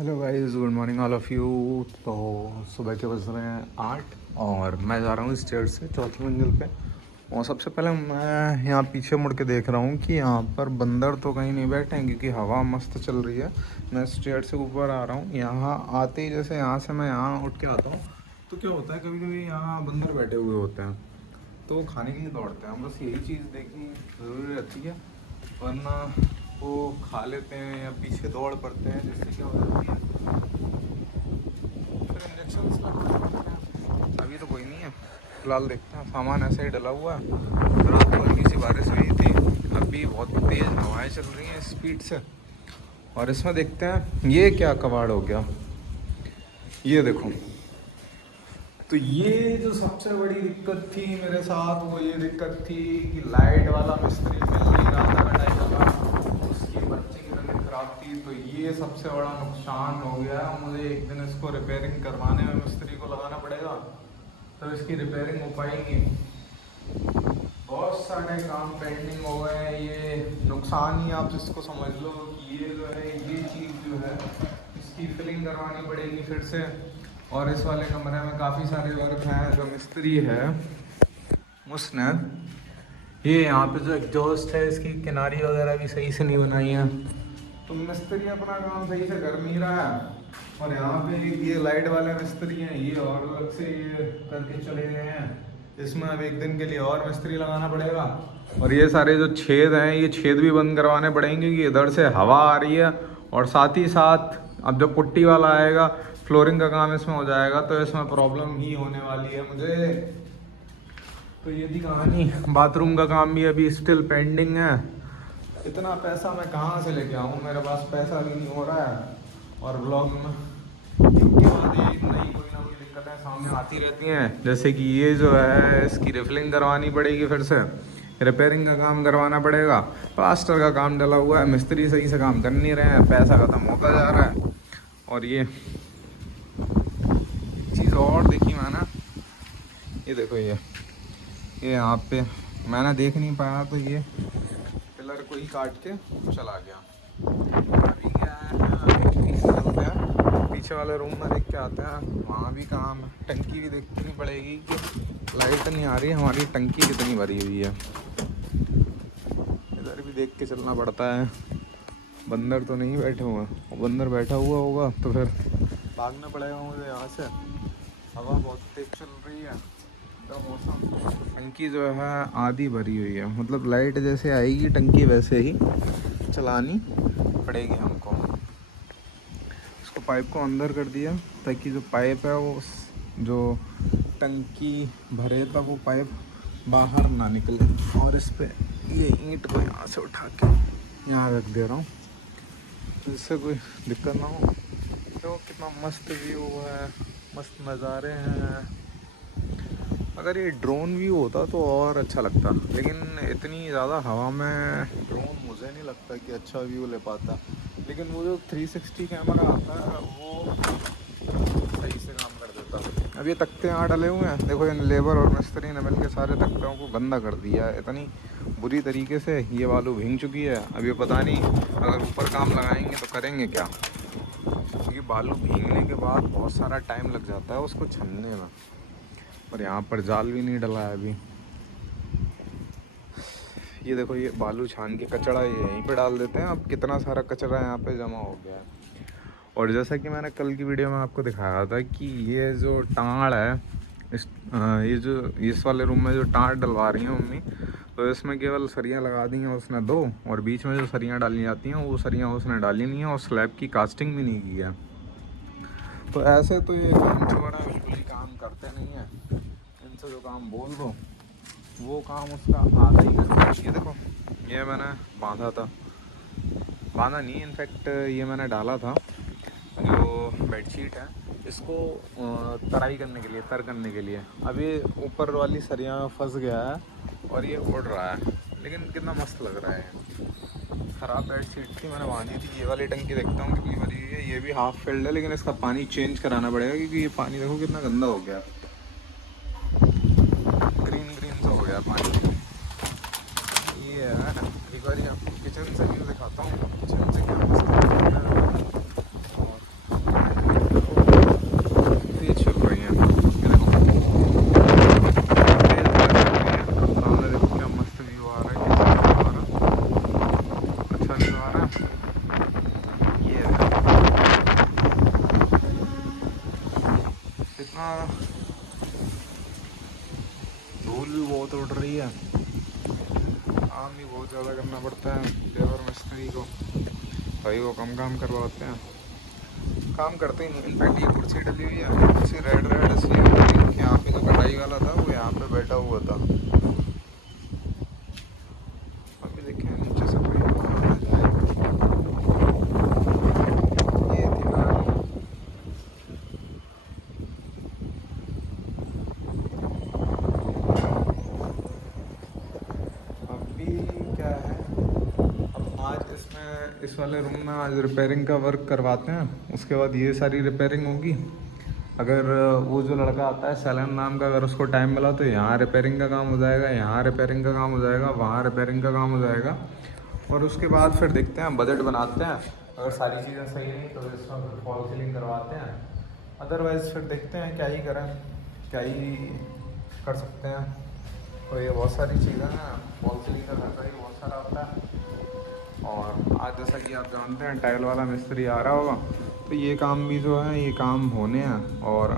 Hello guys, good morning all of you. तो सुबह के बज रहे हैं 8 और मैं जा रहा हूँ स्टेयर से चौथी मंजिल पे। और सबसे पहले मैं यहाँ पीछे मुड़ के देख रहा हूँ कि यहाँ पर बंदर तो कहीं नहीं बैठे हैं, क्योंकि हवा मस्त चल रही है। मैं स्टेयर से ऊपर आ रहा हूँ। यहाँ आते ही जैसे यहाँ से मैं यहाँ उठ के आता हूँ तो क्या होता है, कभी कभी यहाँ बंदर बैठे हुए होते हैं तो वो खाने के लिए दौड़ते हैं। बस यही चीज़ देखनी ज़रूरी रहती है, वरना वो खा लेते हैं या पीछे दौड़ पड़ते हैं, जिससे क्या हो जाती है फिर इंजेक्शन लगते हैं। अभी तो कोई नहीं है, फिलहाल देखते हैं। सामान ऐसे ही डला हुआ है। रात को हल्की सी बारिश हुई थी, अभी बहुत तेज़ हवाएं चल रही हैं स्पीड से। और इसमें देखते हैं ये क्या कबाड़ हो गया, ये देखो। तो ये जो सबसे बड़ी दिक्कत थी मेरे साथ, वो ये दिक्कत थी कि लाइट वाला मिस्त्री मिल नहीं रहा था कटाई वाला, उसकी बच्चे की तबीयत खराब थी। तो ये सबसे बड़ा नुकसान हो गया। मुझे एक दिन इसको रिपेयरिंग करवाने में मिस्त्री को लगाना पड़ेगा, तो इसकी रिपेयरिंग हो पाएगी। बहुत सारे काम पेंडिंग हो गए हैं। ये नुकसान ही आप इसको समझ लो कि ये जो है, ये चीज़ जो है इसकी फिलिंग करवानी पड़ेगी फिर से। और इस वाले कमरे में काफ़ी सारे वर्क हैं। जो मिस्त्री है मुस्नद, ये यहाँ पे जो एग्जॉस्ट है इसकी किनारी वगैरह भी सही से नहीं बनाई है। तो मिस्त्री अपना काम सही से कर नहीं रहा है। और यहाँ पे ये लाइट वाले मिस्त्री हैं, ये और अलग से ये करके चले गए हैं। इसमें अब एक दिन के लिए और मिस्त्री लगाना पड़ेगा। और ये सारे जो छेद हैं, ये छेद भी बंद करवाने पड़ेंगे, क्योंकि इधर से हवा आ रही है। और साथ ही साथ अब जब पुट्टी वाला आएगा, फ्लोरिंग का काम इसमें हो जाएगा, तो इसमें प्रॉब्लम ही होने वाली है मुझे। तो ये थी कहानी। बाथरूम का काम भी अभी स्टिल पेंडिंग है। इतना पैसा मैं कहाँ से लेके आऊँ, मेरे पास पैसा भी नहीं हो रहा है। और ब्लॉग में एक के बाद एक नई कोई ना कोई दिक्कतें सामने आती रहती हैं। जैसे कि ये जो है, इसकी रिफिलिंग करवानी पड़ेगी फिर से, रिपेयरिंग का काम करवाना पड़ेगा, प्लास्टर का काम डला हुआ है, मिस्त्री सही से काम कर नहीं रहे हैं, पैसा ख़त्म होता जा रहा है। और ये चीज़ और देखी मैंने, ये देखो, ये यहाँ पे मैंने देख नहीं पाया, तो ये पिलर को ही काट के चला गया। अभी क्या है, पीछे चलते हैं, पीछे वाले रूम में देख के आते हैं, वहाँ भी काम है। टंकी भी देखनी पड़ेगी कि लाइट नहीं आ रही, हमारी टंकी कितनी भरी हुई है। इधर भी देख के चलना पड़ता है। बंदर तो नहीं बैठे हुए हैं, बंदर बैठा हुआ होगा तो फिर भागना पड़ेगा मुझे यहाँ से। हवा बहुत तेज चल रही है, तो मौसम। टंकी जो है आधी भरी हुई है, मतलब लाइट जैसे आएगी टंकी वैसे ही चलानी पड़ेगी हमको। इसको पाइप को अंदर कर दिया ताकि जो पाइप है वो जो टंकी भरे था वो पाइप बाहर ना निकले। और इस पे ये ईंट को यहाँ से उठा के यहाँ रख दे रहा हूँ, तो इससे कोई दिक्कत ना हो। तो कितना मस्त व्यू है, मस्त नज़ारे हैं। अगर ये ड्रोन व्यू होता तो और अच्छा लगता, लेकिन इतनी ज़्यादा हवा में ड्रोन मुझे नहीं लगता कि अच्छा व्यू ले पाता। लेकिन वो जो 360 कैमरा आता है वो सही से काम कर देता। अब ये तख्ते यहाँ डले हुए हैं, देखो, इन लेबर और मिस्त्री ने मिल के सारे तख्तों को गंदा कर दिया है इतनी बुरी तरीके से। ये बालू भीग चुकी है। अब ये पता नहीं अगर ऊपर काम लगाएंगे तो करेंगे क्या, क्योंकि बालू भीगने के बाद बहुत सारा टाइम लग जाता है उसको छनने में। और यहाँ पर जाल भी नहीं डला है अभी। ये देखो, ये बालू छान के कचरा ये यहीं पे डाल देते हैं। अब कितना सारा कचरा यहाँ पे जमा हो गया है। और जैसा कि मैंने कल की वीडियो में आपको दिखाया था कि ये जो टाँड़ है, ये जो इस वाले रूम में जो टाँड़ डलवा रही हैं मम्मी, तो इसमें केवल सरियाँ लगा दी हैं उसने 2, और बीच में जो सरियाँ डाली जाती हैं वो सरियाँ उसने डाली नहीं है, और स्लैब की कास्टिंग भी नहीं की है। तो ऐसे तो ये छोरा बिल्कुल ही काम करते नहीं है। इनसे जो काम बोल दो वो काम उसका आधा ही करता है। ये देखो, ये मैंने बांधा था, बांधा नहीं, इनफैक्ट ये मैंने डाला था जो बेडशीट है, इसको तराई करने के लिए, तर करने के लिए। अब ये ऊपर वाली सरिया में फंस गया है और ये उड़ रहा है, लेकिन कितना मस्त लग रहा है। ख़राब बेडशीट थी, मैंने बांधी थी। ये वाली टंकी देखता हूँ कितनी भरी हुई है। ये भी हाफ फिल्ड है, लेकिन इसका पानी चेंज कराना पड़ेगा, क्योंकि ये पानी देखो कितना गंदा हो गया, ग्रीन ग्रीन सा हो गया पानी। ये है, एक बार आपको किचन से व्यू दिखाता हूँ, किचन से क्या मस्त है। और हाँ, धूल भी बहुत उड़ रही है, काम भी बहुत ज़्यादा करना पड़ता है लेबर मिस्त्री को, भाई वो कम काम करवाते हैं, काम करते ही नहीं। इनफैक्ट ये कुर्सी डली हुई है, कुर्सी रेड रेड इसलिए हो रही है कि यहाँ पे जो कटाई वाला था वो यहाँ पे बैठा हुआ था। अभी देखें नीचे से कोई आ जाए। ये थी गाड़ी। अभी क्या है, अब आज इसमें इस वाले रूम में आज रिपेयरिंग का वर्क करवाते हैं, उसके बाद ये सारी रिपेयरिंग होगी। अगर वो जो लड़का आता है सैलन नाम का, अगर उसको टाइम मिला तो यहाँ रिपेयरिंग का काम हो जाएगा, यहाँ रिपेयरिंग का काम हो जाएगा, वहाँ रिपेयरिंग का काम हो जाएगा। और उसके बाद फिर देखते हैं, बजट बनाते हैं, अगर सारी चीज़ें सही नहीं तो इसमें फिर फॉल सीलिंग करवाते हैं। अदरवाइज़ फिर देखते हैं क्या ही करें, क्या ही कर सकते हैं। तो ये बहुत सारी चीज़ें हैं, फॉल सीलिंग का खर्चा ही बहुत सारा आता है। और आज जैसा कि आप जानते हैं टाइल वाला मिस्त्री आ रहा होगा, तो ये काम भी जो है ये काम होने हैं, और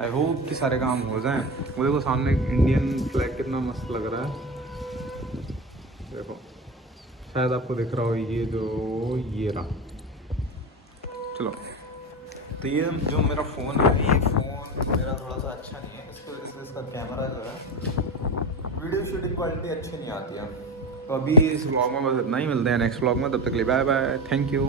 आई होप कि सारे काम हो जाएं। वो देखो सामने इंडियन फ्लैग कितना मस्त लग रहा है, देखो शायद आपको दिख रहा हो, ये जो ये रहा। चलो, तो ये जो मेरा फ़ोन है, ये फ़ोन मेरा थोड़ा सा अच्छा नहीं है, इसको इसका कैमरा जो है वीडियो शूटिंग क्वालिटी अच्छी नहीं आती है। तो अभी इस व्लॉग में बस इतना ही, मिलते हैं नेक्स्ट व्लॉग में, तब तक के लिए बाय बाय, थैंक यू।